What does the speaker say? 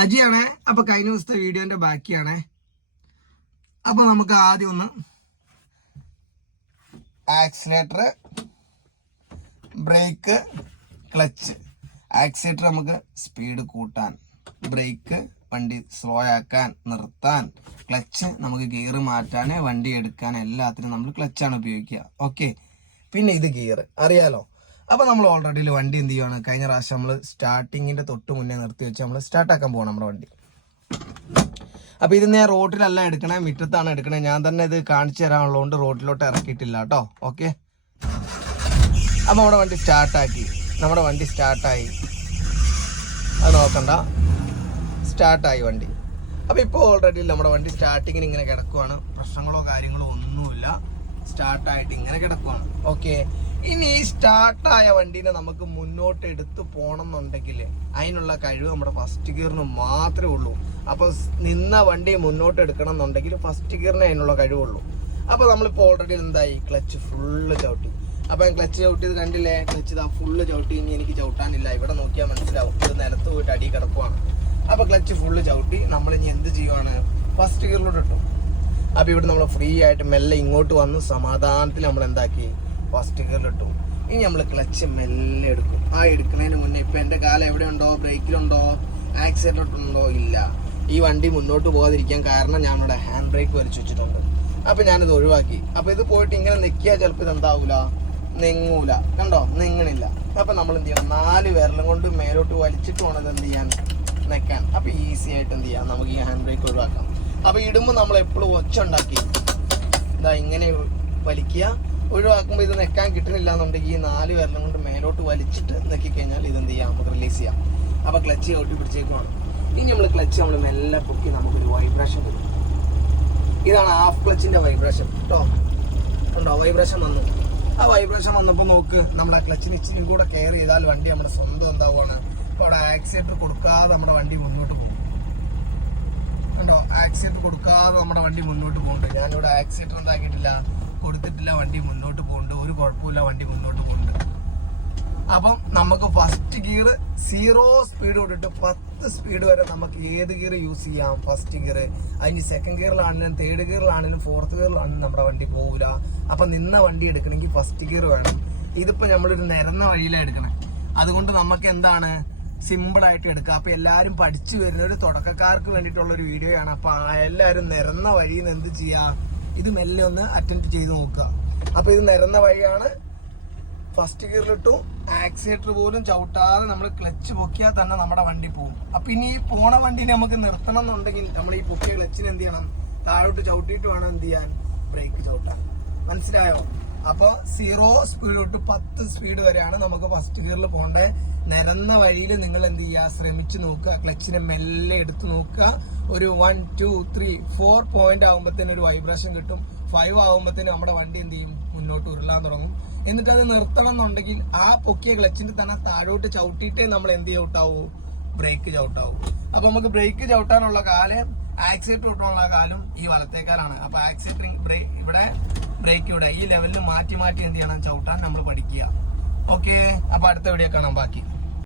അജിയാണേ. അപ്പൊ കഴിഞ്ഞ ദിവസത്തെ വീഡിയോന്റെ ബാക്കിയാണേ. അപ്പൊ നമുക്ക് ആദ്യം ഒന്ന് ആക്സിലേറ്റർ, ബ്രേക്ക്, ക്ലച്ച്. ആക്സിലേറ്റർ നമുക്ക് സ്പീഡ് കൂട്ടാൻ, ബ്രേക്ക് വണ്ടി സ്ലോ ആക്കാൻ, നിർത്താൻ, ക്ലച്ച് നമുക്ക് ഗിയർ മാറ്റാൻ, വണ്ടി എടുക്കാൻ, എല്ലാത്തിനും നമ്മൾ ക്ലച്ചാണ് ഉപയോഗിക്കുക. ഓക്കെ, പിന്നെ ഇത് ഗിയർ അറിയാലോ. അപ്പൊ നമ്മൾ ഓൾറെഡി വണ്ടി എന്ത് ചെയ്യുവാണ്, കഴിഞ്ഞ പ്രാവശ്യം നമ്മൾ സ്റ്റാർട്ടിങ്ങിന്റെ തൊട്ട് മുന്നേ നിർത്തി വെച്ച് നമ്മൾ സ്റ്റാർട്ടാക്കാൻ പോകണം നമ്മുടെ വണ്ടി. അപ്പൊ ഇത് ഞാൻ റോഡിലല്ല എടുക്കണേ, മുറ്റത്താണ് എടുക്കണേ. ഞാൻ തന്നെ ഇത് കാണിച്ചു തരാനുള്ളതുകൊണ്ട് റോഡിലോട്ട് ഇറക്കിയിട്ടില്ല കേട്ടോ. ഓക്കെ, അപ്പൊ നമ്മുടെ വണ്ടി സ്റ്റാർട്ടാക്കി. നമ്മുടെ വണ്ടി സ്റ്റാർട്ടായി, അത് നോക്കണ്ട, സ്റ്റാർട്ടായി വണ്ടി. അപ്പൊ ഇപ്പോൾ ഓൾറെഡി നമ്മുടെ വണ്ടി സ്റ്റാർട്ടിങ്ങിന് ഇങ്ങനെ കിടക്കുവാണ്. പ്രശ്നങ്ങളോ കാര്യങ്ങളോ ഒന്നുമില്ല, സ്റ്റാർട്ടായിട്ട് ഇങ്ങനെ കിടക്കുവാണ്. ഓക്കെ, ഇനി ഈ സ്റ്റാർട്ടായ വണ്ടീനെ നമുക്ക് മുന്നോട്ട് എടുത്ത് പോകണം എന്നുണ്ടെങ്കിൽ അതിനുള്ള കഴിവ് നമ്മുടെ ഫസ്റ്റ് ഗിയറിന് മാത്രമേ ഉള്ളൂ. അപ്പൊ നിന്ന വണ്ടി മുന്നോട്ട് എടുക്കണം എന്നുണ്ടെങ്കിൽ ഫസ്റ്റ് ഗിയറിന് അതിനുള്ള കഴിവുള്ളൂ. അപ്പൊ നമ്മളിപ്പോൾ ഓൾറെഡി എന്തായി, ക്ലച്ച് ഫുള്ള് ചവിട്ടി. അപ്പൊ ക്ലച്ച് ചവിട്ടിയത് കണ്ടില്ലേ, ക്ലച്ച് ഇതാ ഫുള്ള് ചവിട്ടി. ഇനി എനിക്ക് ചവിട്ടാനില്ല, ഇവിടെ നോക്കിയാൽ മനസ്സിലാവും, ഇത് നിലത്ത് പോയിട്ട് അടി കിടക്കുവാണ്. അപ്പൊ ക്ലച്ച് ഫുള്ള് ചവിട്ടി. നമ്മൾ ഇനി എന്ത് ചെയ്യുവാണ്, ഫസ്റ്റ് ഗിയറിലോട്ട് ഇട്ടു. അപ്പൊ ഇവിടെ നമ്മൾ ഫ്രീ ആയിട്ട് മെല്ലെ ഇങ്ങോട്ട് വന്ന് സമാധാനത്തിൽ നമ്മൾ എന്താക്കി, ഫസ്റ്റ് ഗിയറിലിട്ടു. ഇനി നമ്മൾ ക്ലച്ച് മെല്ലെ എടുക്കും. ആ എടുക്കുന്നതിന് മുന്നേ ഇപ്പൊ എന്റെ കാലം എവിടെയുണ്ടോ, ബ്രേക്കിലുണ്ടോ, ആക്സിലേറ്ററിലുണ്ടോ, ഇല്ല. ഈ വണ്ടി മുന്നോട്ട് പോകാതിരിക്കാൻ കാരണം ഞാൻ ഇവിടെ ഹാൻഡ് ബ്രേക്ക് വലിച്ചു വെച്ചിട്ടുണ്ട്. അപ്പൊ ഞാനിത് ഒഴിവാക്കി. അപ്പൊ ഇത് പോയിട്ട് ഇങ്ങനെ നെക്കിയാൽ ചിലപ്പോൾ ഇത് എന്താവൂല, നെങ്ങൂല. കണ്ടോ, നെങ്ങണില്ല. അപ്പൊ നമ്മൾ എന്ത് ചെയ്യണം, 4 വിരലും കൊണ്ട് മേലോട്ട് വലിച്ചിട്ട് വേണം ഇത് എന്ത് ചെയ്യാൻ, നെക്കാൻ. അപ്പൊ ഈസി ആയിട്ട് എന്ത് ചെയ്യാം, നമുക്ക് ഈ ഹാൻഡ് ബ്രേക്ക് ഒഴിവാക്കാം. അപ്പൊ ഇടുമ്പോൾ നമ്മൾ എപ്പോഴും ഒച്ച ഉണ്ടാക്കി ഇതാ ഇങ്ങനെ വലിക്കുക. ഒഴിവാക്കുമ്പോൾ ഇത് നെക്കാൻ കിട്ടുന്നില്ല എന്നുണ്ടെങ്കിൽ ഈ 4 വിരലും കൊണ്ട് മേലോട്ട് വലിച്ചിട്ട് നെക്കി കഴിഞ്ഞാൽ ഇത് എന്ത് ചെയ്യാം, നമുക്ക് റിലീസ് ചെയ്യാം. അപ്പൊ ക്ലച്ച് ചവിട്ടി പിടിച്ചേക്കുവാണ്. ഇനി നമ്മൾ ക്ലച്ച് നമ്മൾ മെല്ലെ പൊക്കി നമുക്കൊരു വൈബ്രേഷൻ കിട്ടും. ഇതാണ് ഹാഫ് ക്ലച്ചിന്റെ വൈബ്രേഷൻ കേട്ടോ. ഉണ്ടോ, വൈബ്രേഷൻ വന്നു. ആ വൈബ്രേഷൻ വന്നപ്പോൾ നോക്ക്, നമ്മുടെ ക്ലച്ചിന് ഇച്ചിരി കൂടെ കെയർ ചെയ്താൽ വണ്ടി നമ്മുടെ സ്വന്തം എന്താവുകയാണ്. അപ്പൊ അവിടെ ആക്സിലേറ്റർ കൊടുക്കാതെ നമ്മുടെ വണ്ടി മുന്നോട്ട് പോകും. കണ്ടോ, ആക്സിലേറ്റർ കൊടുക്കാതെ നമ്മുടെ വണ്ടി മുന്നോട്ട് പോകുന്നുണ്ട്. ഞാനിവിടെ ആക്സിലേറ്റർ എന്താക്കിയിട്ടില്ല, കൊടുത്തിട്ടില്ല, വണ്ടി മുന്നോട്ട് പോകുന്നുണ്ട്. ഒരു കുഴപ്പമില്ല, വണ്ടി മുന്നോട്ട് പോകുന്നുണ്ട്. അപ്പം നമുക്ക് ഫസ്റ്റ് ഗിയർ 0 സ്പീഡ് തൊട്ടിട്ട് 10 സ്പീഡ് വരെ നമുക്ക് ഏത് ഗിയർ യൂസ് ചെയ്യാം. ഫസ്റ്റ് ഗിയർ, അതിന് സെക്കൻഡ് ഗിയറിലാണെങ്കിലും തേർഡ് ഗിയറിലാണെങ്കിലും ഫോർത്ത് ഗിയറിലാണെങ്കിലും നമ്മുടെ വണ്ടി പോകില്ല. അപ്പൊ നിന്ന വണ്ടി എടുക്കണമെങ്കിൽ ഫസ്റ്റ് ഗിയർ വേണം. ഇതിപ്പോ നമ്മളൊരു നിരന്ന വഴിയിലാണ് എടുക്കണം. അതുകൊണ്ട് നമുക്ക് എന്താണ്, സിമ്പിൾ ആയിട്ട് എടുക്കുക. അപ്പൊ എല്ലാരും പഠിച്ചു വരുന്ന ഒരു തുടക്കക്കാർക്ക് വേണ്ടിയിട്ടുള്ള ഒരു വീഡിയോ ആണ്. അപ്പൊ എല്ലാരും നിരന്ന വഴിയിൽ നിന്ന് എന്ത് ചെയ്യാ, ഇത് മെല്ലെ ഒന്ന് അറ്റൻഡ് ചെയ്ത് നോക്കുക. അപ്പൊ ഇത് നിരന്ന വഴിയാണ്. ഫസ്റ്റ് ഗിയറിലിട്ടു, ആക്സിലേറ്റർ പോലും ചവിട്ടാതെ നമ്മൾ ക്ലച്ച് പൊക്കിയാൽ തന്നെ നമ്മുടെ വണ്ടി പോകും. അപ്പൊ ഇനി ഈ പോണ വണ്ടിനെ നമുക്ക് നിർത്തണം എന്നുണ്ടെങ്കിൽ നമ്മൾ ഈ പൊക്കിയ ക്ലച്ചിന് എന്ത് ചെയ്യണം, താഴോട്ട് ചവിട്ടിയിട്ട് വേണം എന്ത് ചെയ്യാൻ, ബ്രേക്ക് ചവിട്ടാൻ. മനസ്സിലായോ? അപ്പൊ 0 സ്പീഡ് തൊട്ട് 10 സ്പീഡ് വരെയാണ് നമുക്ക് ഫസ്റ്റ് ഗിയറിൽ പോകേണ്ടത്. നിരന്ന വഴിയിൽ നിങ്ങൾ എന്ത് ചെയ്യുക, ശ്രമിച്ചു നോക്കുക. ക്ലച്ചിനെ മെല്ലെ എടുത്ത് നോക്കുക. ഒരു 1, 2, 3, 4 പോയിന്റ് ആകുമ്പോഴത്തേന് ഒരു വൈബ്രേഷൻ കിട്ടും. 5 ആകുമ്പോഴത്തേന് നമ്മുടെ വണ്ടി എന്ത് ചെയ്യും, മുന്നോട്ട് ഉരുളാൻ തുടങ്ങും. എന്നിട്ട് അത് നിർത്തണം എന്നുണ്ടെങ്കിൽ ആ പൊക്കിയ ക്ലച്ചിന്റെ തന്നെ താഴോട്ട് ചവിട്ടിയിട്ടേ നമ്മൾ എന്ത് ചവിട്ടാവൂ, ബ്രേക്ക് ചവിട്ടാവൂ. അപ്പൊ നമുക്ക് ബ്രേക്ക് ചവിട്ടാനുള്ള കാലം, ആക്സിലേറ്റർ ചവിട്ടാനുള്ള കാലം ഈ വലത്തേക്കാലാണ്. അപ്പൊ ആക്സിലേറ്റർ ഇവിടെ, ബ്രേക്ക് ഇവിടെ, ഈ ലെവലിൽ മാറ്റി മാറ്റി എന്ത് ചെയ്യണം, ചവിട്ടാൻ നമ്മൾ പഠിക്കുക. ഓക്കെ, അപ്പൊ അടുത്ത വീഡിയോ കാണാം ബാക്കി.